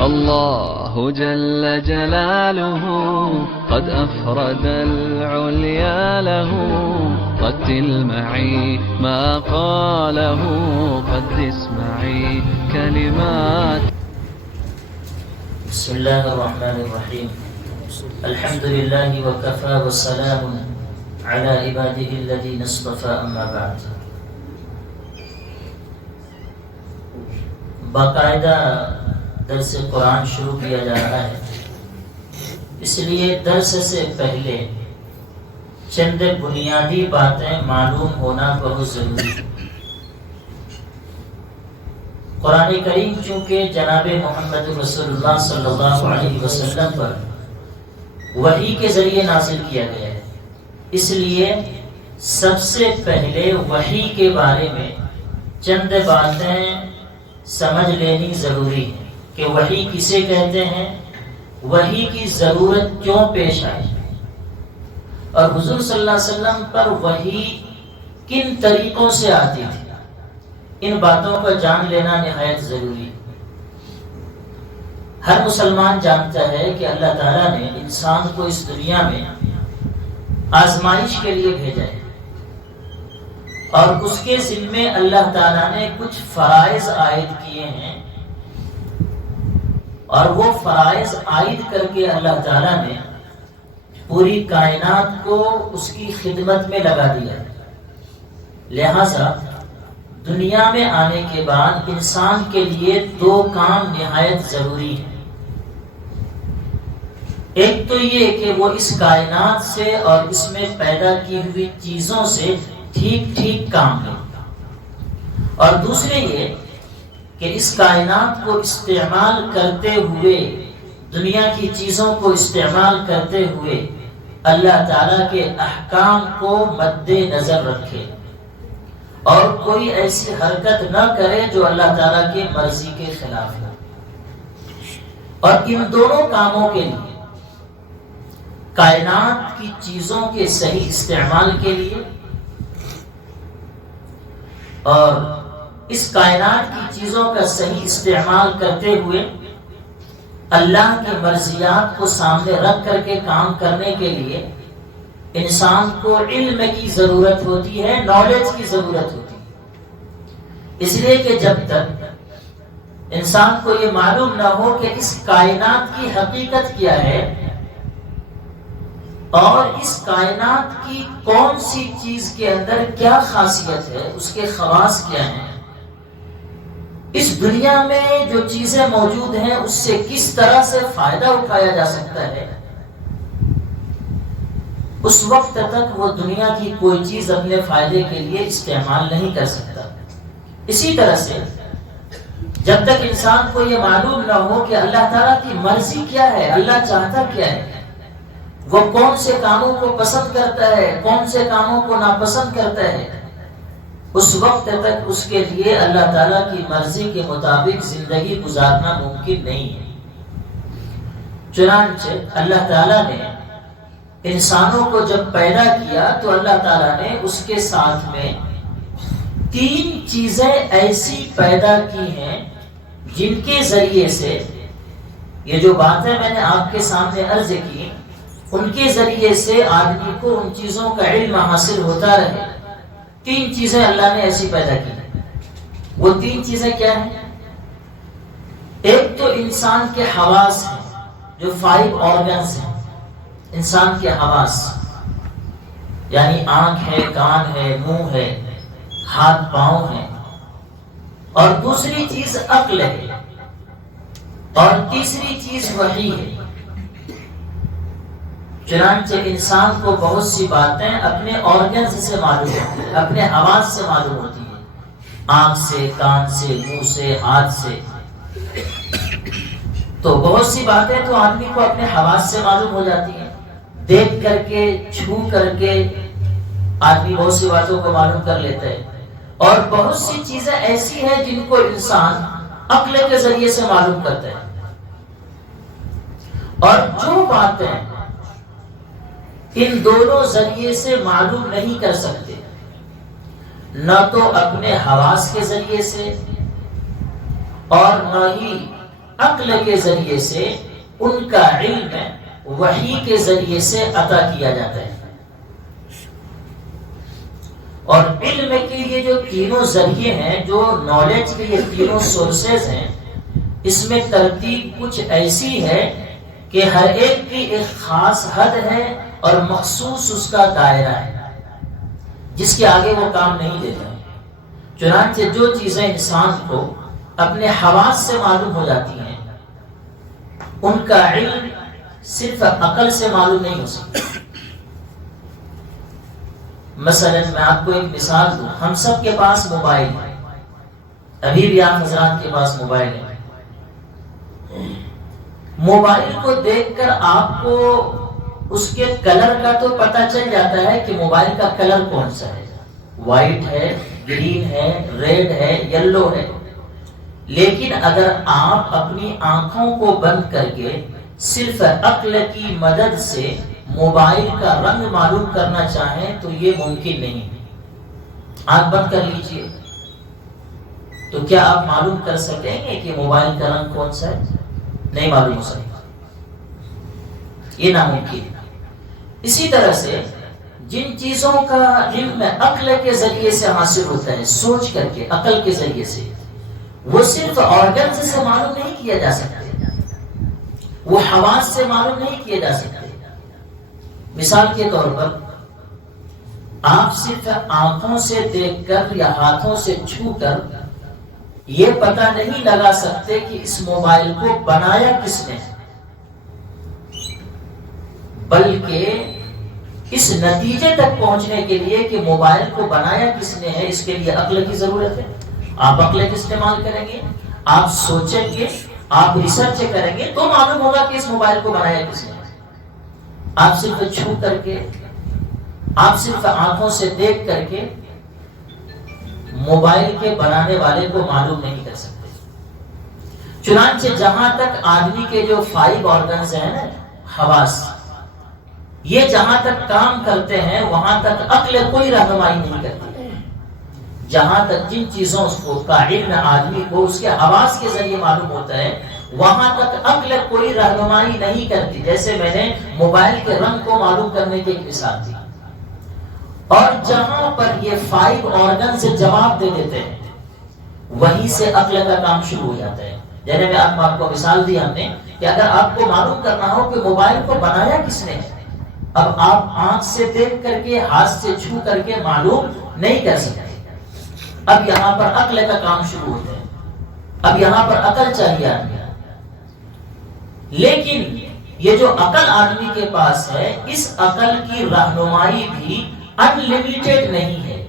الله جل جلاله قد أفرد العليا له رتل معي ما قاله قدس معي كلمات. بسم الله الرحمن الرحيم. الحمد لله وكفى والسلام على عباده الذين اصطفى. أما بعد. باقاعدہ درس قرآن شروع کیا جا رہا ہے، اس لیے درس سے پہلے چند بنیادی باتیں معلوم ہونا بہت ضروری ہے۔ قرآن کریم چونکہ جناب محمد رسول اللہ صلی اللہ علیہ وسلم پر وحی کے ذریعے نازل کیا گیا ہے، اس لیے سب سے پہلے وحی کے بارے میں چند باتیں سمجھ لینی ضروری ہے کہ وحی کسے کہتے ہیں، وحی کی ضرورت کیوں پیش آئی، اور حضور صلی اللہ علیہ وسلم پر وحی کن طریقوں سے آتی تھی۔ ان باتوں کو جان لینا نہایت ضروری ہے۔ ہر مسلمان جانتا ہے کہ اللہ تعالیٰ نے انسان کو اس دنیا میں آزمائش کے لیے بھیجا ہے، اور اس کے ذمے اللہ تعالیٰ نے کچھ فرائض عائد کیے ہیں، اور وہ فرائض عائد کر کے اللہ تعالیٰ نے پوری کائنات کو اس کی خدمت میں لگا دیا ہے۔ لہذا دنیا میں آنے کے بعد انسان کے لیے دو کام نہایت ضروری ہیں۔ ایک تو یہ کہ وہ اس کائنات سے اور اس میں پیدا کی ہوئی چیزوں سے ٹھیک ٹھیک کام لے، اور دوسرے یہ کہ اس کائنات کو استعمال کرتے ہوئے، دنیا کی چیزوں کو استعمال کرتے ہوئے اللہ تعالیٰ کے احکام کو مد نظر رکھے، اور کوئی ایسی حرکت نہ کرے جو اللہ تعالیٰ کی مرضی کے خلاف ہو۔ اور ان دونوں کاموں کے لیے، کائنات کی چیزوں کے صحیح استعمال کے لیے اور اس کائنات کی چیزوں کا صحیح استعمال کرتے ہوئے اللہ کی مرضیات کو سامنے رکھ کر کے کام کرنے کے لیے انسان کو علم کی ضرورت ہوتی ہے، نالج کی ضرورت ہوتی ہے۔ اس لیے کہ جب تک انسان کو یہ معلوم نہ ہو کہ اس کائنات کی حقیقت کیا ہے اور اس کائنات کی کون سی چیز کے اندر کیا خاصیت ہے، اس کے خواص کیا ہیں، اس دنیا میں جو چیزیں موجود ہیں اس سے کس طرح سے فائدہ اٹھایا جا سکتا ہے، اس وقت تک وہ دنیا کی کوئی چیز اپنے فائدے کے لیے استعمال نہیں کر سکتا۔ اسی طرح سے جب تک انسان کو یہ معلوم نہ ہو کہ اللہ تعالیٰ کی مرضی کیا ہے، اللہ چاہتا کیا ہے، وہ کون سے کاموں کو پسند کرتا ہے، کون سے کاموں کو ناپسند کرتا ہے، اس وقت تک اس کے لیے اللہ تعالیٰ کی مرضی کے مطابق زندگی گزارنا ممکن نہیں ہے۔ چنانچہ اللہ تعالیٰ نے انسانوں کو جب پیدا کیا تو اللہ تعالیٰ نے اس کے ساتھ میں تین چیزیں ایسی پیدا کی ہیں جن کے ذریعے سے یہ جو باتیں میں نے آپ کے سامنے عرض کی، ان کے ذریعے سے آدمی کو ان چیزوں کا علم حاصل ہوتا رہے۔ تین چیزیں اللہ نے ایسی پیدا کی۔ وہ تین چیزیں کیا ہیں؟ ایک تو انسان کے حواس ہیں، جو 5 آرگنز ہیں، انسان کے حواس، یعنی آنکھ ہے، کان ہے، منہ ہے، ہاتھ پاؤں ہیں، اور دوسری چیز عقل ہے، اور تیسری چیز وحی ہے۔ چنانچہ انسان کو بہت سی باتیں اپنے آرگنز سے معلوم ہوتی ہیں، اپنے حواس سے معلوم ہوتی ہیں، آنکھ سے، کان سے، منہ سے، ہاتھ سے۔ تو بہت سی باتیں تو آدمی کو اپنے حواس سے معلوم ہو جاتی ہیں، دیکھ کر کے، چھو کر کے آدمی بہت سی باتوں کو معلوم کر لیتا ہے، اور بہت سی چیزیں ایسی ہیں جن کو انسان عقل کے ذریعے سے معلوم کرتا ہے۔ اور جو باتیں ان دونوں ذریعے سے معلوم نہیں کر سکتے، نہ تو اپنے حواس کے ذریعے سے اور نہ ہی عقل کے ذریعے سے ان کا علم وحی کے ذریعے سے عطا کیا جاتا ہے. اور علم کے یہ جو تینوں ذریعے ہیں، جو نالج کے یہ تینوں سورسز ہیں، اس میں ترتیب کچھ ایسی ہے کہ ہر ایک کی ایک خاص حد ہے اور مخصوص اس کا دائرہ ہے جس کے آگے وہ کام نہیں دیتا ہے. چنانچہ جو چیزیں انسان کو اپنے حواس سے معلوم ہو جاتی ہیں ان کا علم صرف عقل سے معلوم نہیں ہو سکتا. مثلا میں آپ کو ایک مثال دوں، ہم سب کے پاس موبائل ہے، ابھی بھی آپ حضرات کے پاس موبائل ہے. موبائل کو دیکھ کر آپ کو اس کے کلر کا تو پتہ چل جاتا ہے کہ موبائل کا کلر کون سا ہے، وائٹ ہے، گرین ہے، ریڈ ہے، یلو ہے. لیکن اگر آپ اپنی آنکھوں کو بند کر کے صرف عقل کی مدد سے موبائل کا رنگ معلوم کرنا چاہیں تو یہ ممکن نہیں. آنکھ بند کر لیجئے تو کیا آپ معلوم کر سکیں گے کہ موبائل کا رنگ کون سا ہے؟ نہیں معلوم ہو سکتا، یہ ناممکن. اسی طرح سے جن چیزوں کا علم عقل کے ذریعے سے حاصل ہوتا ہے، سوچ کر کے عقل کے ذریعے سے، وہ صرف آرگنز سے معلوم نہیں کیا جا سکتے، وہ حواس سے معلوم نہیں کیے جا سکتے. مثال کے طور پر آپ صرف آنکھوں سے دیکھ کر یا ہاتھوں سے چھو کر یہ پتہ نہیں لگا سکتے کہ اس موبائل کو بنایا کس نے، بلکہ اس نتیجے تک پہنچنے کے لیے کہ موبائل کو بنایا کس نے ہے، اس کے لیے عقل کی ضرورت ہے. آپ عقل کا استعمال کریں گے، آپ سوچیں گے، آپ ریسرچ کریں گے تو معلوم ہوگا کہ اس موبائل کو بنایا کس نے. آپ صرف چھو کر کے، آپ صرف آنکھوں سے دیکھ کر کے موبائل کے بنانے والے کو معلوم نہیں کر سکتے. چنانچہ جہاں تک آدمی کے جو 5 آرگنز ہیں نا، حواس، یہ جہاں تک کام کرتے ہیں وہاں تک عقل کوئی رہنمائی نہیں کرتی. جہاں تک جن چیزوں کا علم آدمی کو اس کے حواس کے ذریعے معلوم ہوتا ہے وہاں تک عقل کوئی رہنمائی نہیں کرتی. جیسے میں نے موبائل کے رنگ کو معلوم کرنے کی ایک مثال دی، اور جہاں پر یہ 5 آرگن سے جواب دے دیتے ہیں وہیں سے عقل کا کام شروع ہو جاتا ہے. جیسے میں آپ کو مثال دی ہم نے کہ اگر آپ کو معلوم کرنا ہو کہ موبائل کو بنایا کس نے، اب آپ آنکھ سے دیکھ کر کے، ہاتھ سے چھو کر کے معلوم نہیں کر سکتے. اب یہاں پر عقل کا کام شروع ہوتا ہے، اب یہاں پر عقل چاہیے آدمی. لیکن یہ جو عقل آدمی کے پاس ہے، اس عقل کی رہنمائی بھی ان لمیٹڈ نہیں ہے،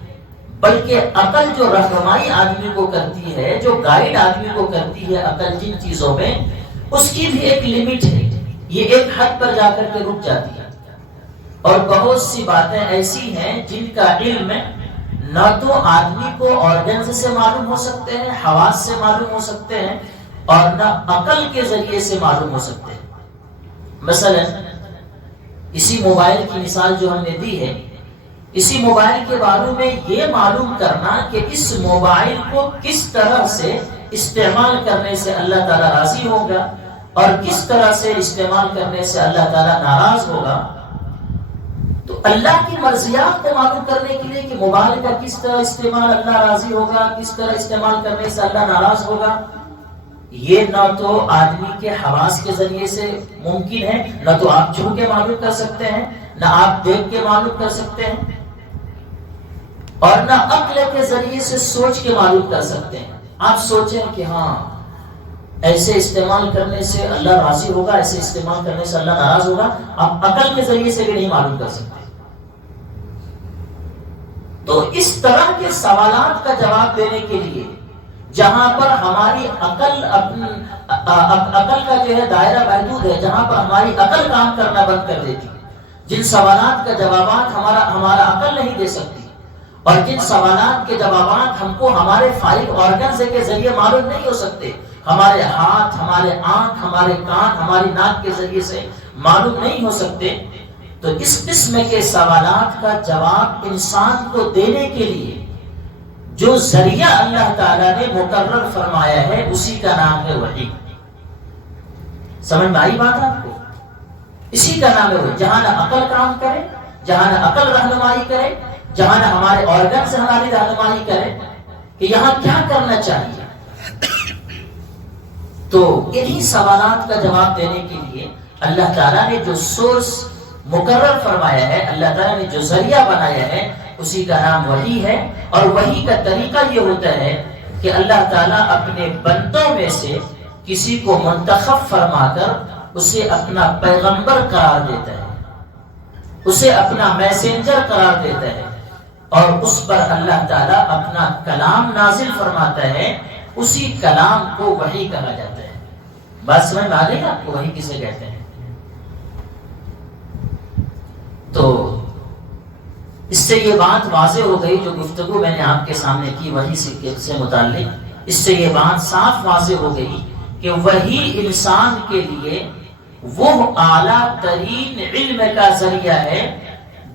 بلکہ عقل جو رہنمائی آدمی کو کرتی ہے، جو گائیڈ آدمی کو کرتی ہے عقل جن چیزوں میں، اس کی بھی ایک لمٹ ہے. یہ ایک حد پر جا کر کے رک جاتی ہے. اور بہت سی باتیں ایسی ہیں جن کا علم نہ تو آدمی کو آرگنز سے معلوم ہو سکتے ہیں، حواس سے معلوم ہو سکتے ہیں، اور نہ عقل کے ذریعے سے معلوم ہو سکتے ہیں. مثلا اسی موبائل کی مثال جو ہم نے دی ہے، اسی موبائل کے بارے میں یہ معلوم کرنا کہ اس موبائل کو کس طرح سے استعمال کرنے سے اللہ تعالیٰ راضی ہوگا اور کس طرح سے استعمال کرنے سے اللہ تعالیٰ ناراض ہوگا. تو اللہ کی مرضیات کو معلوم کرنے کے لیے کہ موبائل کا کس طرح استعمال اللہ راضی ہوگا، کس طرح استعمال کرنے سے اللہ ناراض ہوگا، یہ نہ تو آدمی کے حواس کے ذریعے سے ممکن ہے، نہ تو آپ چھو کے معلوم کر سکتے ہیں، نہ آپ دیکھ کے معلوم کر سکتے ہیں، اور نہ عقل کے ذریعے سے سوچ کے معلوم کر سکتے ہیں. آپ سوچیں کہ ہاں ایسے استعمال کرنے سے اللہ راضی ہوگا، ایسے استعمال کرنے سے اللہ ناراض ہوگا، آپ عقل کے ذریعے سے بھی نہیں معلوم کر سکتے. تو اس طرح کے سوالات کا جواب دینے کے لیے جہاں پر ہماری عقل کا جو ہے دائرہ محدود ہے، جہاں پر ہماری عقل کام کرنا بند کر دیتی، جن سوالات کا جوابات ہمارا عقل نہیں دے سکتی، اور جن سوالات کے جوابات ہم کو ہمارے 5 آرگنز کے ذریعے معلوم نہیں ہو سکتے، ہمارے ہاتھ، ہمارے آنکھ، ہمارے کان، ہماری ناک کے ذریعے سے معلوم نہیں ہو سکتے، تو اس قسم کے سوالات کا جواب انسان کو دینے کے لیے جو ذریعہ اللہ تعالیٰ نے مقرر فرمایا ہے اسی کا نام ہے وحی. سمجھ میں آئی بات آپ کو؟ اسی کا نام ہے جہاں نہ عقل کام کرے، جہاں نہ عقل رہنمائی کرے، جہاں نہ ہمارے آرگن سے ہماری رہنمائی کرے کہ یہاں کیا کرنا چاہیے۔ تو انہی سوالات کا جواب دینے کے لیے اللہ تعالیٰ نے جو سورس مقرر فرمایا ہے، اللہ تعالیٰ نے جو ذریعہ بنایا ہے، اسی کا نام وحی ہے۔ اور وحی کا طریقہ یہ ہوتا ہے کہ اللہ تعالیٰ اپنے بندوں میں سے کسی کو منتخب فرما کر اسے اپنا پیغمبر قرار دیتا ہے، اسے اپنا میسنجر قرار دیتا ہے، اور اس پر اللہ تعالیٰ اپنا کلام نازل فرماتا ہے۔ اسی کلام کو وحی کہا جاتا ہے۔ بات سمجھ میں آ گئی آپ کو وحی کسے کہتے ہیں؟ تو اس سے یہ بات واضح ہو گئی، جو گفتگو میں نے آپ کے سامنے کی وحی سے متعلق، اس سے یہ بات صاف واضح ہو گئی کہ وحی انسان کے لیے وہ اعلیٰ ترین علم کا ذریعہ ہے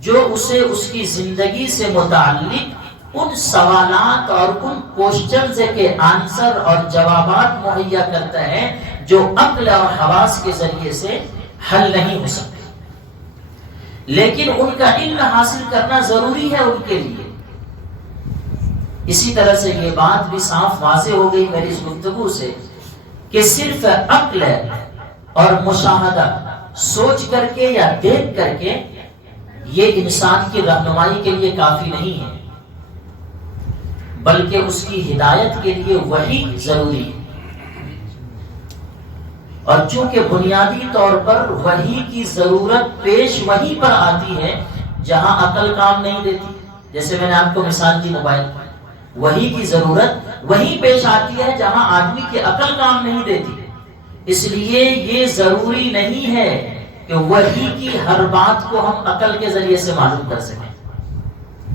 جو اسے اس کی زندگی سے متعلق ان سوالات اور ان کوشچنز کے آنسر اور جوابات مہیا کرتا ہے جو عقل اور حواس کے ذریعے سے حل نہیں ہو سکتے، لیکن ان کا علم حاصل کرنا ضروری ہے ان کے لیے۔ اسی طرح سے یہ بات بھی صاف واضح ہو گئی میری اس گفتگو سے کہ صرف عقل اور مشاہدہ سوچ کر کے یا دیکھ کر کے یہ انسان کی رہنمائی کے لیے کافی نہیں ہے، بلکہ اس کی ہدایت کے لیے وحی ضروری ہے۔ اور چونکہ بنیادی طور پر وحی کی ضرورت پیش وحی پر آتی ہے جہاں عقل کام نہیں دیتی، جیسے میں نے آپ کو مثال دی موبائل، وحی کی ضرورت وہی پیش آتی ہے جہاں آدمی کی عقل کام نہیں دیتی۔ اس لیے یہ ضروری نہیں ہے کہ وحی کی ہر بات کو ہم عقل کے ذریعے سے معلوم کر سکیں۔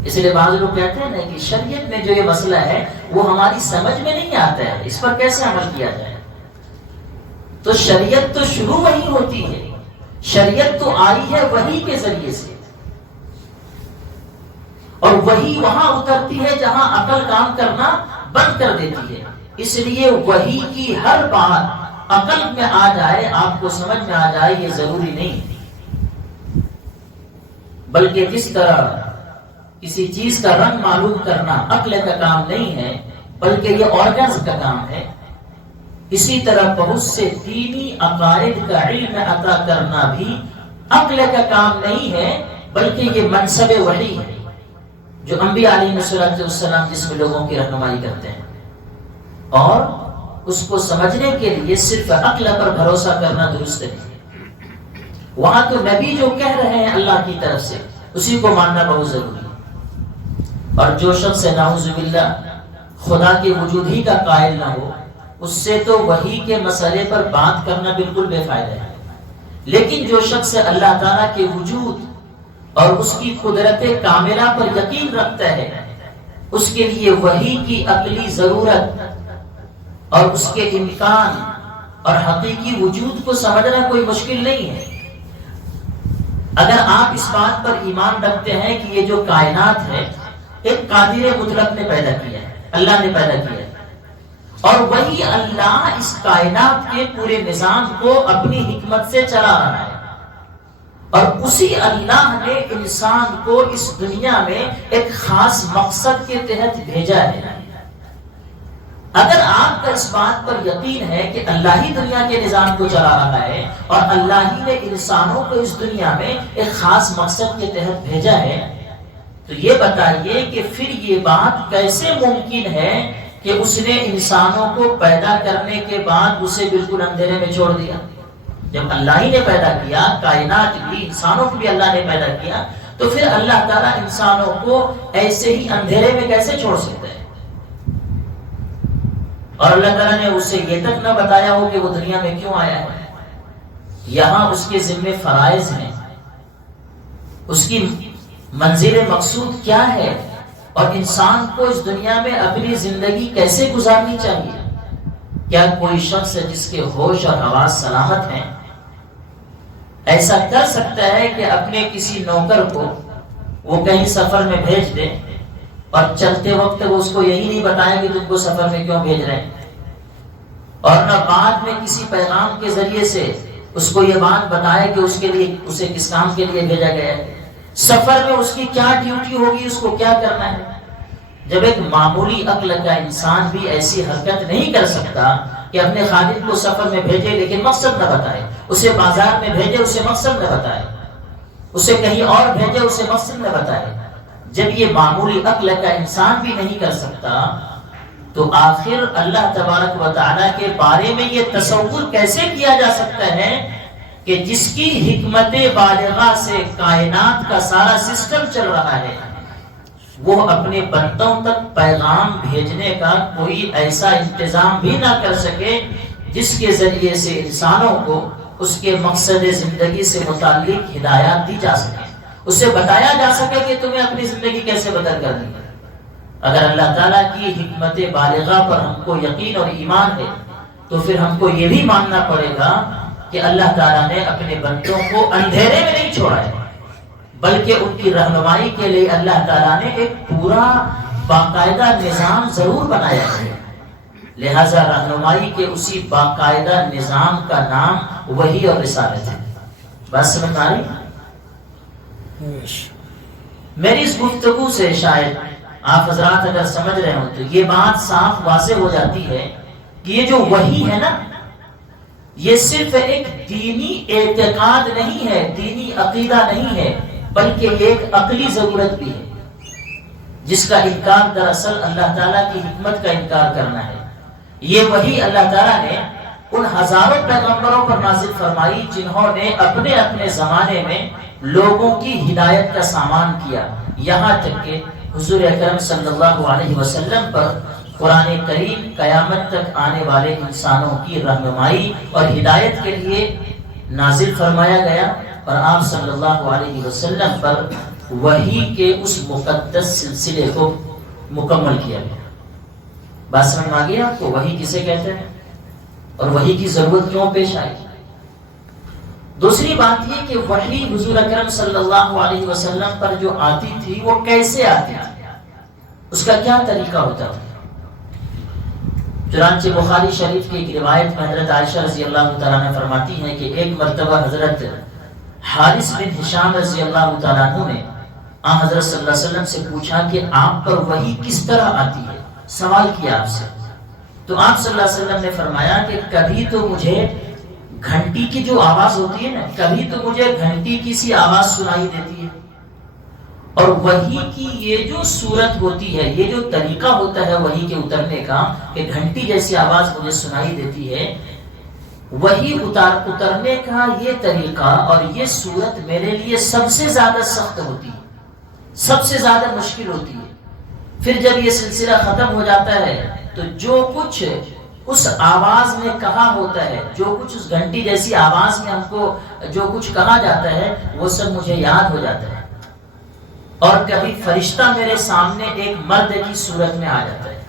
اس لیے بعض لوگ کہتے ہیں نا کہ شریعت میں جو یہ مسئلہ ہے وہ ہماری سمجھ میں نہیں آتا ہے، اس پر کیسے عمل کیا جائے؟ تو شریعت تو شروع وہی ہوتی ہے، شریعت تو آئی ہے وحی کے ذریعے سے، اور وحی وہاں اترتی ہے جہاں عقل کام کرنا بند کر دیتی ہے۔ اس لیے وحی کی ہر بات عقل میں آ جائے، آپ کو سمجھ میں آ جائے، یہ ضروری نہیں، بلکہ جس طرح کسی چیز کا رنگ معلوم کرنا عقل کا کام نہیں ہے بلکہ یہ آرگنز کا کام ہے، اسی طرح بہت سے دینی عقائد کا علم عطا کرنا بھی عقل کا کام نہیں ہے بلکہ یہ منصب وحی ہے جو انبیاء علیہ السلام جس میں لوگوں کی رہنمائی کرتے ہیں، اور اس کو سمجھنے کے لیے صرف عقل پر بھروسہ کرنا درست نہیں۔ وہاں تو نبی جو کہہ رہے ہیں اللہ کی طرف سے اسی کو ماننا بہت ضروری ہے۔ اور جو شخص نعوذ باللہ خدا کے وجود ہی کا قائل نہ ہو، اس سے تو وحی کے مسئلے پر بات کرنا بالکل بے فائدہ ہے۔ لیکن جو شخص اللہ تعالیٰ کے وجود اور اس کی قدرت کاملہ پر یقین رکھتا ہے، اس کے لیے وحی کی عقلی ضرورت اور اس کے امکان اور حقیقی وجود کو سمجھنا کوئی مشکل نہیں ہے۔ اگر آپ اس بات پر ایمان رکھتے ہیں کہ یہ جو کائنات ہے ایک قادر مطلق نے پیدا کیا ہے، اللہ نے پیدا کیا ہے، اور وہی اللہ اس کائنات کے پورے نظام کو اپنی حکمت سے چلا رہا ہے، اور اسی اللہ نے انسان کو اس دنیا میں ایک خاص مقصد کے تحت بھیجا ہے۔ اگر آپ کا اس بات پر یقین ہے کہ اللہ ہی دنیا کے نظام کو چلا رہا ہے اور اللہ ہی نے انسانوں کو اس دنیا میں ایک خاص مقصد کے تحت بھیجا ہے، تو یہ بتائیے کہ پھر یہ بات کیسے ممکن ہے کہ اس نے انسانوں کو پیدا کرنے کے بعد اسے بالکل اندھیرے میں چھوڑ دیا؟ جب اللہ ہی نے پیدا کیا، کائنات بھی، انسانوں کو بھی اللہ نے پیدا کیا، تو پھر اللہ تعالیٰ انسانوں کو ایسے ہی اندھیرے میں کیسے چھوڑ سکتا ہے؟ اور اللہ تعالیٰ نے اسے یہ تک نہ بتایا ہو کہ وہ دنیا میں کیوں آیا ہے؟ یہاں اس کے ذمہ فرائض ہیں، اس کی منزل مقصود کیا ہے، اور انسان کو اس دنیا میں اپنی زندگی کیسے گزارنی چاہیے۔ کیا کوئی شخص ہے جس کے ہوش اور حواس سلامت ہیں ایسا کر سکتا ہے کہ اپنے کسی نوکر کو وہ کہیں سفر میں بھیج دے اور چلتے وقت وہ اس کو یہی نہیں بتائیں کہ تم کو سفر میں کیوں بھیج رہے ہیں؟ اور نہ بعد میں کسی پیغام کے ذریعے سے اس کو یہ بات بتائے کہ اس کے لیے اسے کس کام کے لیے بھیجا گیا ہے، سفر میں اس کی کیا ڈیوٹی ہوگی، اس کو کیا کرنا ہے۔ جب ایک معمولی عقل کا انسان بھی ایسی حرکت نہیں کر سکتا کہ اپنے خادم کو سفر میں بھیجے لیکن مقصد نہ بتائے، اسے بازار میں بھیجے اسے مقصد نہ بتائے، اسے کہیں اور بھیجے اسے مقصد نہ بتائے، جب یہ معمولی عقل کا انسان بھی نہیں کر سکتا تو آخر اللہ تبارک و تعالیٰ کے بارے میں یہ تصور کیسے کیا جا سکتا ہے کہ جس کی حکمت بالغہ سے کائنات کا سارا سسٹم چل رہا ہے، وہ اپنے بندوں تک پیغام بھیجنے کا کوئی ایسا انتظام بھی نہ کر سکے جس کے ذریعے سے انسانوں کو اس کے مقصد زندگی سے متعلق ہدایات دی جا سکے، اسے بتایا جا سکے کہ تمہیں اپنی زندگی کیسے بدل کرنی ہے۔ اگر اللہ تعالیٰ کی حکمت بالغہ پر ہم کو یقین اور ایمان ہے تو پھر ہم کو یہ بھی ماننا پڑے گا کہ اللہ تعالیٰ نے اپنے بندوں کو اندھیرے میں نہیں چھوڑا ہے، بلکہ ان کی رہنمائی کے لیے اللہ تعالیٰ نے ایک پورا باقاعدہ نظام ضرور بنایا ہے۔ لہذا رہنمائی کے اسی باقاعدہ نظام کا نام وحی اور رسالت ہے۔ بات سمجھ آ رہی؟ میری اس گفتگو سے شاید آپ حضرات اگر سمجھ رہے ہو تو یہ بات صاف واضح ہو جاتی ہے کہ یہ جو وحی ہے نا، یہ صرف ایک دینی اعتقاد نہیں ہے، دینی عقیدہ نہیں ہے، بلکہ یہ ایک عقلی ضرورت بھی ہے جس کا انکار دراصل اللہ تعالیٰ کی حکمت کا انکار کرنا ہے۔ یہ وحی اللہ تعالیٰ نے ان ہزاروں پیغمبروں پر نازل فرمائی جنہوں نے اپنے اپنے زمانے میں لوگوں کی ہدایت کا سامان کیا، یہاں تک کہ حضور اکرم صلی اللہ علیہ وسلم پر قرآن کریم قیامت تک آنے والے انسانوں کی رہنمائی اور ہدایت کے لیے نازل فرمایا گیا، اور آپ صلی اللہ علیہ وسلم پر وحی کے اس مقدس سلسلے کو مکمل کیا گیا۔ بات سمجھ میں آ گئی آپ کو وحی کسے کہتے ہیں اور وحی کی ضرورت کیوں پیش آئی؟ دوسری بات یہ کہ وحی حضور اکرم صلی اللہ علیہ وسلم پر جو آتی تھی وہ کیسے آتی تھی، اس کا کیا طریقہ ہوتا تھا؟ چنانچہ بخاری شریف کی ایک روایت میں حضرت عائشہ رضی اللہ تعالیٰ نے فرماتی ہیں کہ ایک مرتبہ حضرت حارث بن ہشام رضی اللہ تعالیٰ عنہ نے حضرت صلی اللہ علیہ وسلم سے پوچھا کہ آپ پر وحی کس طرح آتی ہے، سوال کیا آپ سے، تو آپ صلی اللہ علیہ وسلم نے فرمایا کہ کبھی تو مجھے گھنٹی کی جو آواز ہوتی ہے نا، کبھی تو مجھے گھنٹی کی سی آواز سنائی دیتی ہے، اور وحی کی یہ جو صورت ہوتی ہے، یہ جو طریقہ ہوتا ہے وحی کے اترنے کا کہ گھنٹی جیسی آواز مجھے سنائی دیتی ہے، وحی اترنے کا یہ طریقہ اور یہ صورت میرے لیے سب سے زیادہ سخت ہوتی ہے، سب سے زیادہ مشکل ہوتی ہے۔ پھر جب یہ سلسلہ ختم ہو جاتا ہے تو جو کچھ اس آواز میں کہا ہوتا ہے، جو کچھ اس گھنٹی جیسی آواز میں ہم کو جو کچھ کہا جاتا ہے وہ سب مجھے یاد ہو جاتا ہے، اور کبھی فرشتہ میرے سامنے ایک مرد کی صورت میں آ جاتا ہے۔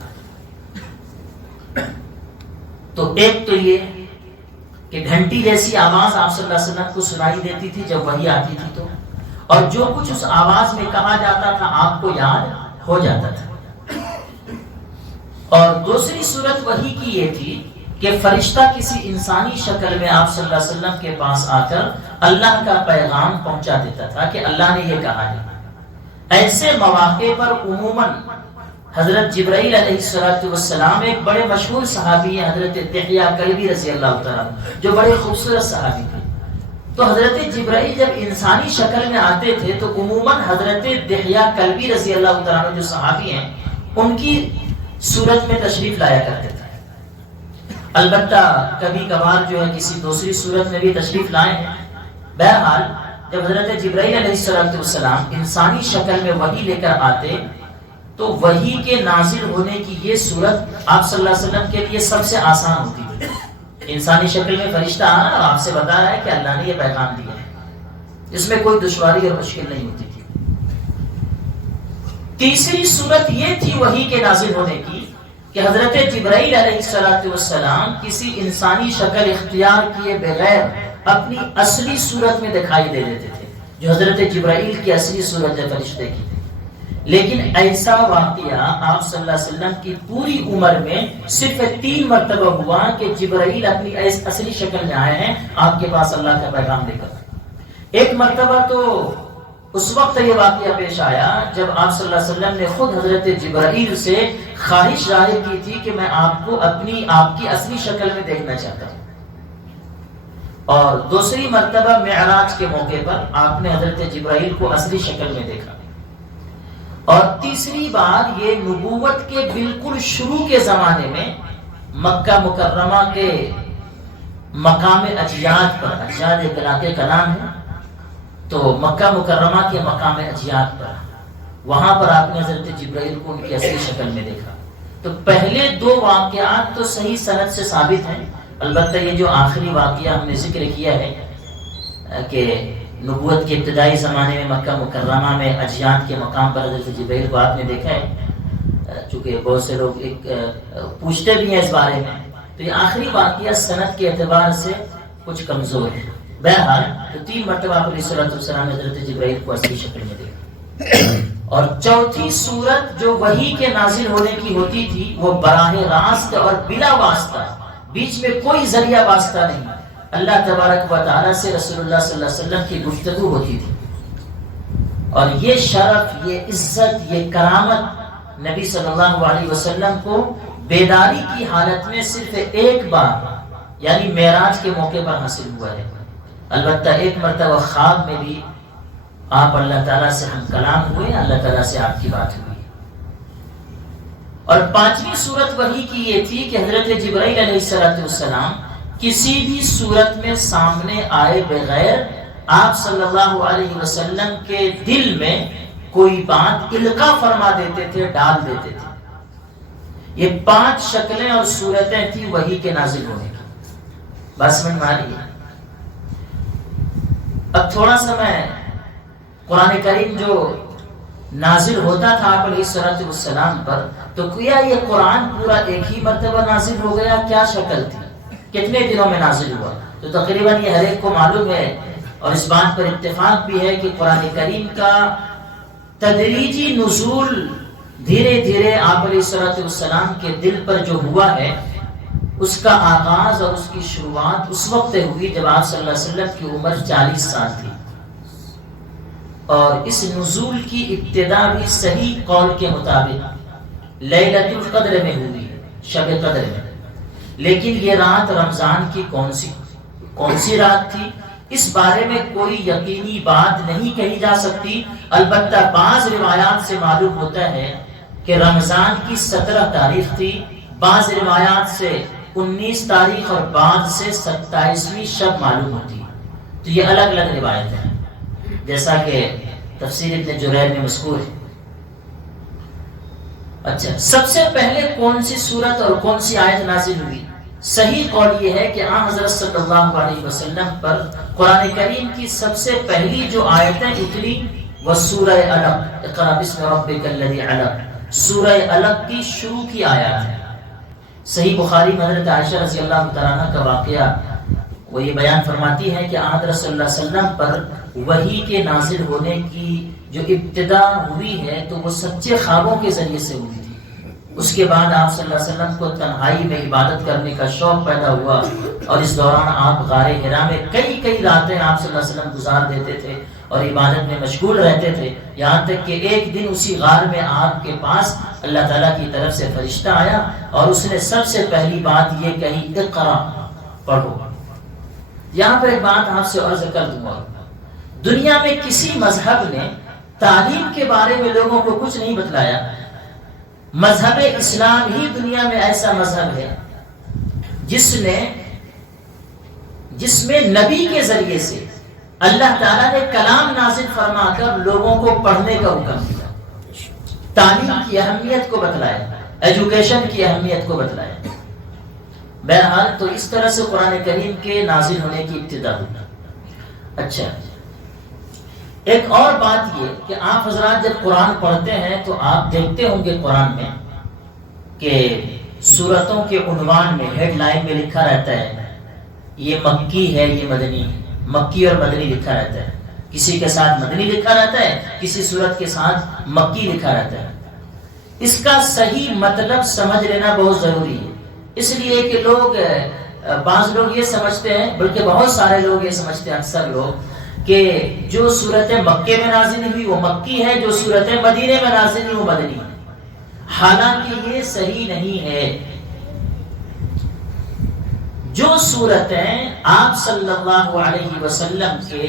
تو ایک تو یہ کہ گھنٹی جیسی آواز آپ صلی اللہ علیہ وسلم کو سنائی دیتی تھی جب وحی آتی تھی تو، اور جو کچھ اس آواز میں کہا جاتا تھا آپ کو یاد ہو جاتا تھا۔ اور دوسری صورت وحی کی یہ تھی کہ فرشتہ کسی انسانی شکل میں آپ صلی اللہ علیہ وسلم کے پاس آ کر اللہ کا پیغام پہنچا دیتا تھا کہ اللہ نے یہ کہا ہے۔ ایسے مواقع پر عموماً حضرت جبرائیل علیہ السلام ایک بڑے مشہور صحابی ہیں حضرت دحیہ کلبی رضی اللہ تعالیٰ جو بڑے خوبصورت صحابی تھے، تو حضرت جبرائیل جب انسانی شکل میں آتے تھے تو عموماً حضرت دحیہ کلبی رضی اللہ تعالیٰ جو صحابی ہیں ان کی صورت میں تشریف لایا کرتے تھے، البتہ کبھی کبھار جو ہے کسی دوسری صورت میں بھی تشریف لائے ہیں۔ بہرحال جب حضرت جبرائیل علیہ السلام انسانی شکل میں وحی لے کر آتے تو وحی کے نازل ہونے کی یہ صورت آپ صلی اللہ علیہ وسلم کے لیے سب سے آسان ہوتی تھی۔ انسانی شکل میں فرشتہ آنا اور آپ سے بتا رہا ہے کہ اللہ نے یہ پیغام دیا ہے، اس میں کوئی دشواری اور مشکل نہیں ہوتی تھی۔ تیسری صورت یہ تھی وحی کے نازل ہونے کی کہ حضرت جبرائیل علیہ السلام کسی انسانی شکل اختیار کیے بغیر اپنی اصلی صورت میں دکھائی دے دیتے تھے، جو حضرت جبرائیل کی اصلی صورت ہے فرشتے کی۔ لیکن ایسا واقعہ آپ صلی اللہ علیہ وسلم کی پوری عمر میں صرف 3 مرتبہ ہوا کہ جبرائیل اپنی اصلی شکل میں آئے ہیں آپ کے پاس اللہ کا پیغام لے کر۔ ایک مرتبہ تو اس وقت یہ واقعہ پیش آیا جب آپ صلی اللہ علیہ وسلم نے خود حضرت جبرائیل سے خواہش ظاہر کی تھی کہ میں آپ کو آپ کی اصلی شکل میں دیکھنا چاہتا ہوں۔ اور دوسری مرتبہ معراج کے موقع پر آپ نے حضرت جبرائیل کو اصلی شکل میں دیکھا، اور تیسری بار یہ نبوت کے بالکل شروع کے زمانے میں مکہ مکرمہ کے مقام اجیاد پر، اجیاد ایک علاقے کا نام ہے، تو مکہ مکرمہ کے مقام اجیاد پر، وہاں پر آپ نے حضرت جبرائیل کو ان کی اصلی شکل میں دیکھا۔ تو پہلے 2 واقعات تو صحیح سند سے ثابت ہیں، البتہ یہ جو آخری واقعہ ہم نے ذکر کیا ہے کہ نبوت کے ابتدائی زمانے میں مکہ مکرمہ میں اجیاد کے مقام پر حضرت جبرائیل کو آپ نے دیکھا ہے، چونکہ بہت سے لوگ پوچھتے بھی ہیں اس بارے میں، تو یہ آخری واقعہ سند کے اعتبار سے کچھ کمزور ہے۔ بہرحال تو 3 مرتبہ آپ علیہ السلام نے حضرت جبرائیل کو اصلی شکل میں دیکھا۔ اور چوتھی صورت جو وحی کے نازل ہونے کی ہوتی تھی وہ براہ راست اور بلا واسطہ، بیچ میں کوئی ذریعہ واسطہ نہیں، اللہ تبارک و تعالیٰ سے رسول اللہ صلی اللہ علیہ وسلم کی گفتگو ہوتی تھی۔ اور یہ شرف، یہ عزت، یہ کرامت نبی صلی اللہ علیہ وسلم کو بیداری کی حالت میں صرف ایک بار یعنی معراج کے موقع پر حاصل ہوا ہے۔ البتہ ایک مرتبہ خواب میں بھی آپ اللہ تعالیٰ سے ہم کلام ہوئے، اللہ تعالیٰ سے آپ کی بات ہوئی۔ اور 5ویں صورت وحی کی یہ تھی کہ حضرت جبرائیل علیہ السلام کسی بھی صورت میں سامنے آئے بغیر آپ صلی اللہ علیہ وسلم کے دل میں کوئی بات القاء فرما دیتے تھے، ڈال دیتے تھے۔ یہ 5 شکلیں اور صورتیں تھیں وحی کے نازل ہونے کی۔ بس میں ماری ہے۔ اب تھوڑا سا میں قرآن کریم جو نازل ہوتا تھا آپ علیہ السلام پر، تو کیا یہ قرآن پورا ایک ہی مرتبہ نازل ہو گیا؟ کیا شکل تھی؟ کتنے دنوں میں نازل ہوا؟ تو تقریباً یہ ہر ایک کو معلوم ہے، اور اس بات پر اتفاق بھی ہے کہ قرآن کریم کا تدریجی نزول دھیرے دھیرے آپ علیہ السلام کے دل پر جو ہوا ہے، اس کا آغاز اور اس کی شروعات اس وقت ہوئی جب آپ صلی اللہ علیہ وسلم کی عمر 40 سال تھی، اور اس نزول کی ابتدا بھی صحیح قول کے مطابق لیلۃ القدر میں ہوئی، شب قدر میں۔ لیکن یہ رات رمضان کی کون سی رات تھی، اس بارے میں کوئی یقینی بات نہیں کہی جا سکتی، البتہ بعض روایات سے معلوم ہوتا ہے کہ رمضان کی 17 تاریخ تھی، بعض روایات سے 19 تاریخ اور بعض سے 27ویں شب معلوم ہوتی ہے۔ تو یہ الگ الگ روایت ہیں، جیسا کہ تفسیر ابن جریر میں مذکور ہے۔ اچھا، سب سے پہلے کون سی صورت اور کون سی آیت نازل ہوئی؟ صحیح قول یہ ہے کہ آن حضرت صلی اللہ علیہ وسلم پر قرآن کریم کی سب سے پہلی جو آیتیں اتری وہ سورہ علق، اقرأ بسم ربک الذی علق، سورہ علق کی شروع کی آیات ہے۔ صحیح بخاری میں حضرت عائشہ رضی اللہ تعالیٰ عنہ کا واقعہ وہ یہ بیان فرماتی ہے کہ حضرت صلی اللہ علیہ وسلم پر وحی کے نازل ہونے کی جو ابتدا ہوئی ہے تو وہ سچے خوابوں کے ذریعے سے ہوئی تھی۔ اس کے بعد آپ صلی اللہ علیہ وسلم کو تنہائی میں عبادت کرنے کا شوق پیدا ہوا، اور اس دوران آپ غار حرا میں کئی راتیں آپ صلی اللہ علیہ وسلم گزار دیتے تھے اور عبادت میں مشغول رہتے تھے، یہاں تک کہ ایک دن اسی غار میں آپ کے پاس اللہ تعالیٰ کی طرف سے فرشتہ آیا اور اس نے سب سے پہلی بات یہ کہی، اقرا، پڑھو۔ یہاں پر ایک بات آپ سے عرض کر دوں گا، دنیا میں کسی مذہب نے تعلیم کے بارے میں لوگوں کو کچھ نہیں بتلایا۔ مذہب اسلام ہی دنیا میں ایسا مذہب ہے جس میں نبی کے ذریعے سے اللہ تعالیٰ نے کلام نازل فرما کر لوگوں کو پڑھنے کا حکم دیا، تعلیم کی اہمیت کو بتلایا، ایجوکیشن کی اہمیت کو بتلایا۔ بہرحال تو اس طرح سے قرآن کریم کے نازل ہونے کی ابتدا ہوئی۔ اچھا، ایک اور بات یہ کہ آپ حضرات جب قرآن پڑھتے ہیں تو آپ دیکھتے ہوں گے قرآن میں کہ سورتوں کے عنوان میں ہیڈ لائن میں لکھا رہتا ہے یہ مکی ہے، یہ مدنی ہے، مکی اور مدنی لکھا رہتا ہے۔ کسی کے ساتھ مدنی لکھا رہتا ہے، کسی صورت کے ساتھ مکی لکھا رہتا ہے۔ اس کا صحیح مطلب سمجھ لینا بہت ضروری ہے، اس لیے کہ بعض لوگ یہ سمجھتے ہیں، بلکہ بہت سارے لوگ یہ سمجھتے ہیں، اکثر لوگ، کہ جو صورت مکے میں نازل ہوئی وہ مکی ہے، جو صورت مدینے میں نازل ہوئی وہ مدنی ہے۔ حالانکہ یہ صحیح نہیں ہے۔ جو صورتیں آپ صلی اللہ علیہ وسلم کے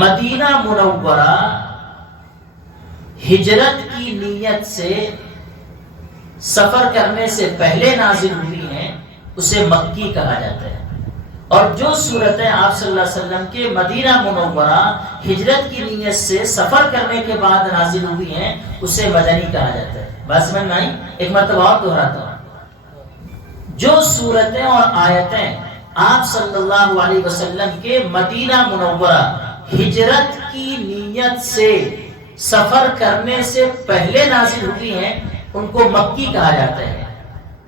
مدینہ منورہ ہجرت کی نیت سے سفر کرنے سے پہلے نازل ہوئی ہیں اسے مکی کہا جاتا ہے، اور جو صورتیں آپ صلی اللہ علیہ وسلم کے مدینہ منورہ ہجرت کی نیت سے سفر کرنے کے بعد نازل ہوئی ہیں اسے مدنی کہا جاتا ہے۔ بات سمجھ میں آئی؟ ایک مرتبہ اور دہراتا ہوں، جو صورتیں اور آیتیں آپ صلی اللہ علیہ وسلم کے مدینہ منورہ ہجرت کی نیت سے سفر کرنے سے پہلے نازل ہوئی ہیں ان کو مکی کہا جاتا ہے،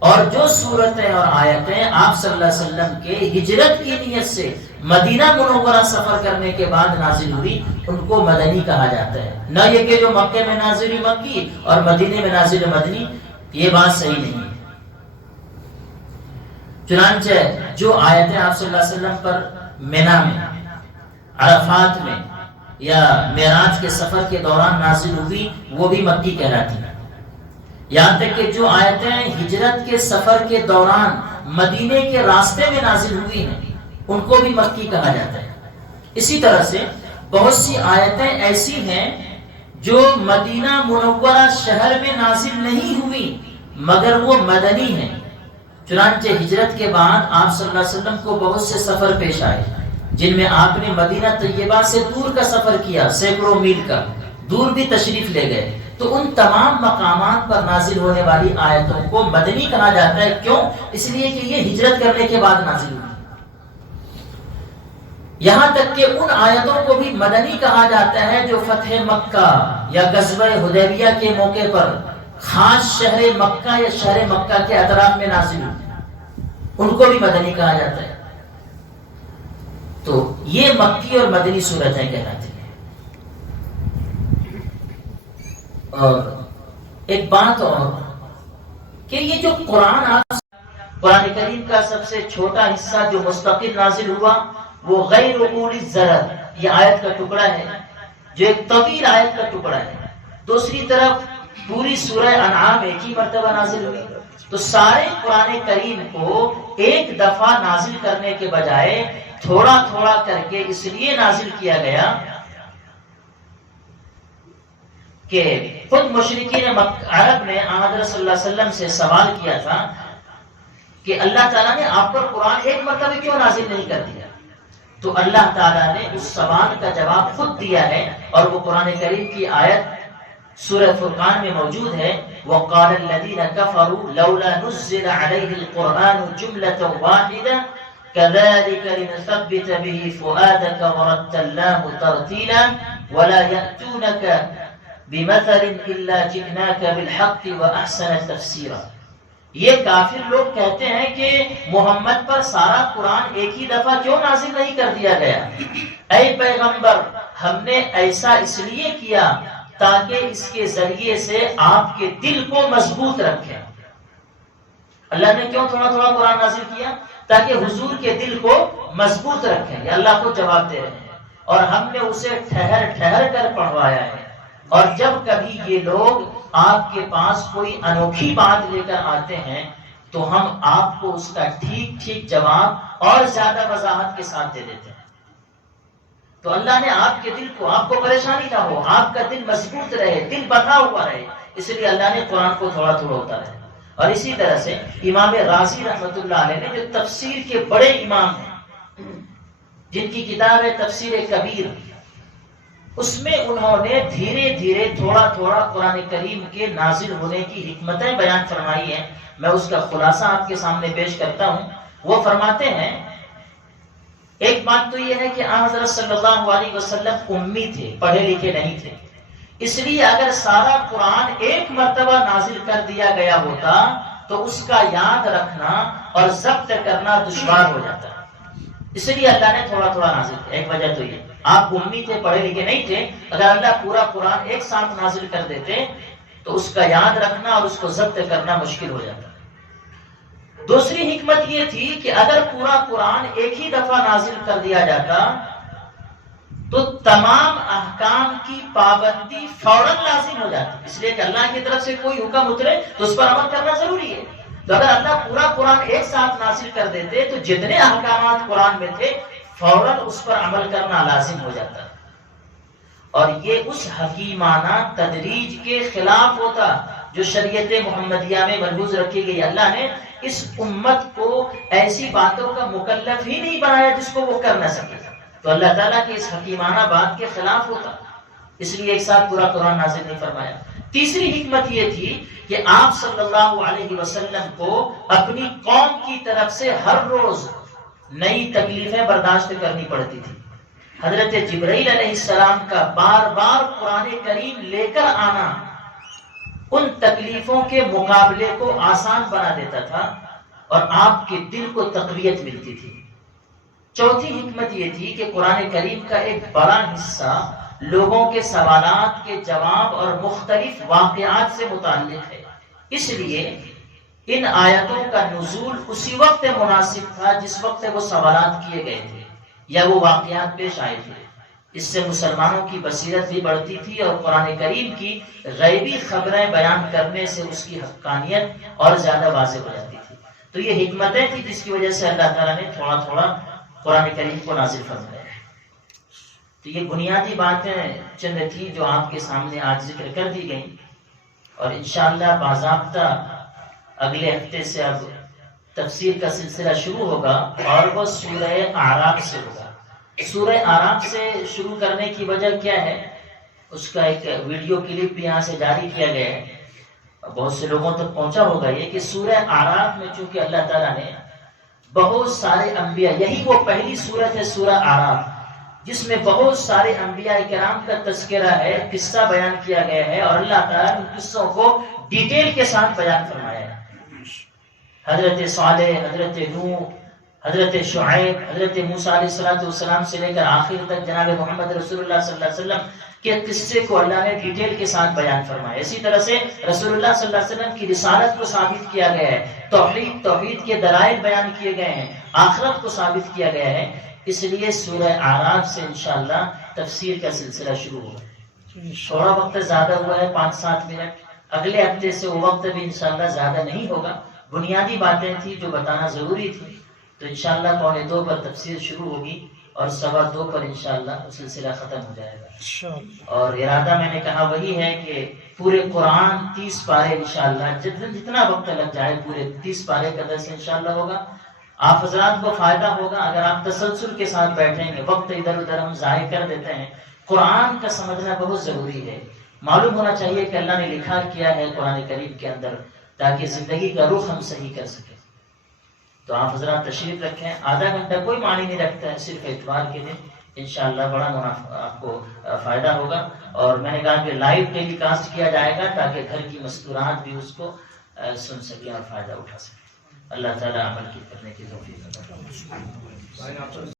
اور جو صورتیں اور آیتیں آپ صلی اللہ علیہ وسلم کے ہجرت کی نیت سے مدینہ منورہ سفر کرنے کے بعد نازل ہوئی ان کو مدنی کہا جاتا ہے۔ نہ یہ کہ جو مکے میں نازل ہوئی مکی اور مدینے میں نازل مدنی، یہ بات صحیح نہیں ہے۔ چنانچہ جو آیتیں آپ صلی اللہ علیہ وسلم پر مینا میں، عرفات میں یا معراج کے سفر کے دوران نازل ہوئی وہ بھی مکی کہلاتی ہیں، یہاں تک کہ جو آیتیں ہجرت کے سفر کے دوران مدینے کے راستے میں نازل ہوئی ہیں ان کو بھی مکی کہا جاتا ہے۔ اسی طرح سے بہت سی آیتیں ایسی ہیں جو مدینہ منورہ شہر میں نازل نہیں ہوئی مگر وہ مدنی ہیں۔ چنانچہ ہجرت کے بعد آپ صلی اللہ علیہ وسلم کو بہت سے سفر پیش آئے جن میں آپ نے مدینہ طیبہ سے دور کا سفر کیا، سینکڑوں میل کا، دور بھی تشریف لے گئے، تو ان تمام مقامات پر نازل ہونے والی آیتوں کو مدنی کہا جاتا ہے۔ کیوں؟ اس لیے کہ یہ ہجرت کرنے کے بعد نازل ہوئی۔ یہاں تک کہ ان آیتوں کو بھی مدنی کہا جاتا ہے جو فتح مکہ یا غزوہ حدیبیہ کے موقع پر خاص شہر مکہ یا شہر مکہ کے اطراف میں نازل ہوئی، ان کو بھی مدنی کہا جاتا ہے۔ تو یہ مکی اور مدنی صورتیں کہلاتی ہیں۔ اور ایک بات اور کہ یہ جو قرآن کریم کا سب سے چھوٹا حصہ جو مستقل نازل ہوا وہ غیر اولی الضرر، یہ آیت کا ٹکڑا ہے جو ایک طویل آیت کا ٹکڑا ہے۔ دوسری طرف پوری سورہ انعام ایک ہی مرتبہ نازل ہوئی، تو سارے قرآن کریم کو ایک دفعہ نازل کرنے کے بجائے تھوڑا تھوڑا کر کے اس لیے نازل کیا گیا کہ خود مشرکین عرب نے حضرت صلی اللہ علیہ وسلم سے سوال کیا تھا کہ اللہ تعالیٰ نے آپ پر قرآن ایک مرتبہ کیوں نازل نہیں کر دیا؟ تو اللہ تعالیٰ نے اس سوال کا جواب خود دیا ہے، اور وہ قرآن کریم کی آیت سورہ فرقان میں موجود ہے۔ وَقَالَ الَّذِينَ كَفَرُوا لَوْلَا نُزِّلَ عَلَيْهِ الْقُرْآنُ جُمْلَةً وَاحِدَةً كَذَلِكَ لِنُثَبِّتَ بِهِ فُؤَادَكَ وَرَتَّلْنَاهُ تَرْتِيلًا وَلَا يَأْتُونَكَ بِمَثَلٍ إِلَّا جِئْنَاكَ بِالْحَقِّ وَأَحْسَنَ تَفْسِيرًا۔ یہ کافر لوگ کہتے ہیں کہ محمد پر سارا قرآن ایک ہی دفعہ کیوں نازل نہیں کر دیا گیا؟ اے پیغمبر، ہم نے ایسا اس لیے کیا تاکہ اس کے ذریعے سے آپ کے دل کو مضبوط رکھیں۔ اللہ نے کیوں تھوڑا تھوڑا قرآن نازل کیا؟ تاکہ حضور کے دل کو مضبوط رکھیں۔ یہ اللہ کو جواب دے رہے ہیں، اور ہم نے اسے ٹھہر ٹھہر کر پڑھوایا ہے، اور جب کبھی یہ لوگ آپ کے پاس کوئی انوکھی بات لے کر آتے ہیں تو ہم آپ کو اس کا ٹھیک ٹھیک جواب اور زیادہ وضاحت کے ساتھ دے دیتے ہیں۔ تو اللہ نے آپ کے دل کو، آپ کو پریشانی نہ ہو، آپ کا دل مضبوط رہے، دل بندھا ہوا رہے، اس لیے اللہ نے قرآن کو تھوڑا تھوڑا اتارا ہے۔ اور اسی طرح سے امام رازی رحمۃ اللہ علیہ نے جو تفسیر کے بڑے امام ہیں، جن کی کتاب ہے تفسیر کبیر، اس میں انہوں نے دھیرے دھیرے تھوڑا تھوڑا قرآن کریم کے نازل ہونے کی حکمتیں بیان فرمائی ہیں۔ میں اس کا خلاصہ آپ کے سامنے پیش کرتا ہوں۔ وہ فرماتے ہیں، ایک بات تو یہ ہے کہ حضرت صلی اللہ علیہ وسلم امی تھے، پڑھے لکھے نہیں تھے، اس لیے اگر سارا قرآن ایک مرتبہ نازل کر دیا گیا ہوتا تو اس کا یاد رکھنا اور ضبط کرنا دشوار ہو جاتا، اس لیے اللہ نے تھوڑا تھوڑا نازل کیا۔ ایک وجہ تو یہ آپ امی تھے، پڑھے لکھے نہیں تھے، اگر اللہ پورا قرآن ایک ساتھ نازل کر دیتے تو اس کا یاد رکھنا اور اس کو ضبط کرنا مشکل ہو جاتا۔ دوسری حکمت یہ تھی کہ اگر پورا قرآن ایک ہی دفعہ نازل کر دیا جاتا تو تمام احکام کی پابندی فوراً لازم ہو جاتی، اس لیے کہ اللہ کی طرف سے کوئی حکم اترے تو اس پر عمل کرنا ضروری ہے۔ تو اگر اللہ پورا قرآن ایک ساتھ نازل کر دیتے تو جتنے احکامات قرآن میں تھے فوراً اس پر عمل کرنا لازم ہو جاتا، اور یہ اس حکیمانہ تدریج کے خلاف ہوتا جو شریعت محمدیہ میں ملحوظ رکھی گئی۔ اللہ نے اس امت کو ایسی باتوں کا مکلف ہی نہیں بنایا جس کو وہ کر نہ سکے، تو اللہ تعالیٰ کی اس حکیمانہ بات کے خلاف ہوتا، اس لیے ایک ساتھ پورا قرآن نازل نہیں فرمایا۔ تیسری حکمت یہ تھی کہ آپ صلی اللہ علیہ وسلم کو اپنی قوم کی طرف سے ہر روز نئی تکلیفیں برداشت کرنی پڑتی تھی۔ حضرت جبرائیل علیہ السلام کا بار بار قرآن کریم لے کر آنا ان تکلیفوں کے مقابلے کو آسان بنا دیتا تھا اور آپ کے دل کو تقویت ملتی تھی۔ چوتھی حکمت یہ تھی کہ قرآن کریم کا ایک بڑا حصہ لوگوں کے سوالات کے جواب اور مختلف واقعات سے متعلق ہے، اس لیے ان آیتوں کا نزول اسی وقت مناسب تھا جس وقت وہ سوالات کیے گئے تھے یا وہ واقعات پیش آئے تھے۔ اس سے مسلمانوں کی بصیرت بھی بڑھتی تھی اور قرآن کریم کی غیبی خبریں بیان کرنے سے اس کی حقانیت اور زیادہ واضح ہو جاتی تھی۔ تو یہ حکمتیں تھیں جس کی وجہ سے اللہ تعالیٰ نے تھوڑا تھوڑا قرآن کریم کو نازل فرمایا۔ تو یہ بنیادی باتیں چند تھیں جو آپ کے سامنے آج ذکر کر دی گئیں، اور انشاءاللہ باضابطہ اگلے ہفتے سے اب تفسیر کا سلسلہ شروع ہوگا اور وہ سورہ اعراف سے ہوگا۔ سورہ اعراف سے شروع کرنے کی وجہ کیا ہے، اس کا ایک ویڈیو کلپ بھی یہاں سے جاری کیا گیا ہے، بہت سے لوگوں تک پہنچا ہوگا یہ کہ سورہ اعراف میں چونکہ اللہ تعالیٰ نے بہت سارے انبیاء، یہی وہ پہلی سورت ہے سورہ اعراف جس میں بہت سارے انبیاء کرام کا تذکرہ ہے، قصہ بیان کیا گیا ہے، اور اللہ تعالیٰ نے ان قصوں کو ڈیٹیل کے ساتھ بیان فرمایا ہے۔ حضرت صالح، حضرت نوح، حضرت شعیب، حضرت موسیٰ علیہ السلام سے لے کر آخر تک جناب محمد رسول اللہ صلی اللہ علیہ وسلم کے قصے کو اللہ نے ڈیٹیل کے ساتھ بیان فرمایا۔ اسی طرح سے رسول اللہ صلی اللہ علیہ وسلم کی رسالت کو ثابت کیا گیا ہے، توحید کے دلائل بیان کیے گئے ہیں، آخرت کو ثابت کیا گیا ہے۔ اس لیے سورہ اعراف سے انشاءاللہ تفسیر کا سلسلہ شروع ہوگا۔ تھوڑا وقت زیادہ ہوا ہے، 5-7 منٹ، اگلے ہفتے سے وہ وقت بھی انشاءاللہ زیادہ نہیں ہوگا۔ بنیادی باتیں تھیں جو بتانا ضروری تھی، تو انشاءاللہ 1:45 پر تفسیر شروع ہوگی اور 2:15 پر انشاءاللہ سلسلہ ختم ہو جائے گا۔ اور ارادہ میں نے کہا وہی ہے کہ پورے قرآن 30 پارے انشاءاللہ جتنا وقت لگ جائے پورے 30 پارے کا درس انشاءاللہ ہوگا۔ آپ حضرات کو فائدہ ہوگا اگر آپ تسلسل کے ساتھ بیٹھیں گے، وقت ادھر ادھر ہم ضائع کر دیتے ہیں۔ قرآن کا سمجھنا بہت ضروری ہے، معلوم ہونا چاہیے کہ اللہ نے لکھا کیا ہے قرآن کریم کے اندر، تاکہ زندگی کا رخ ہم صحیح کر سکیں۔ تو آپ حضرات تشریف رکھیں، آدھا گھنٹہ کوئی معنی نہیں رکھتا ہے، صرف اتوار کے دن انشاءاللہ بڑا منافع آپ کو فائدہ ہوگا۔ اور میں نے کہا کہ لائیو ٹیلی کاسٹ کیا جائے گا تاکہ گھر کی مستورات بھی اس کو سن سکیں اور فائدہ اٹھا سکیں۔ اللہ تعالیٰ عمل کی کرنے کی توفیق عطا فرمائے۔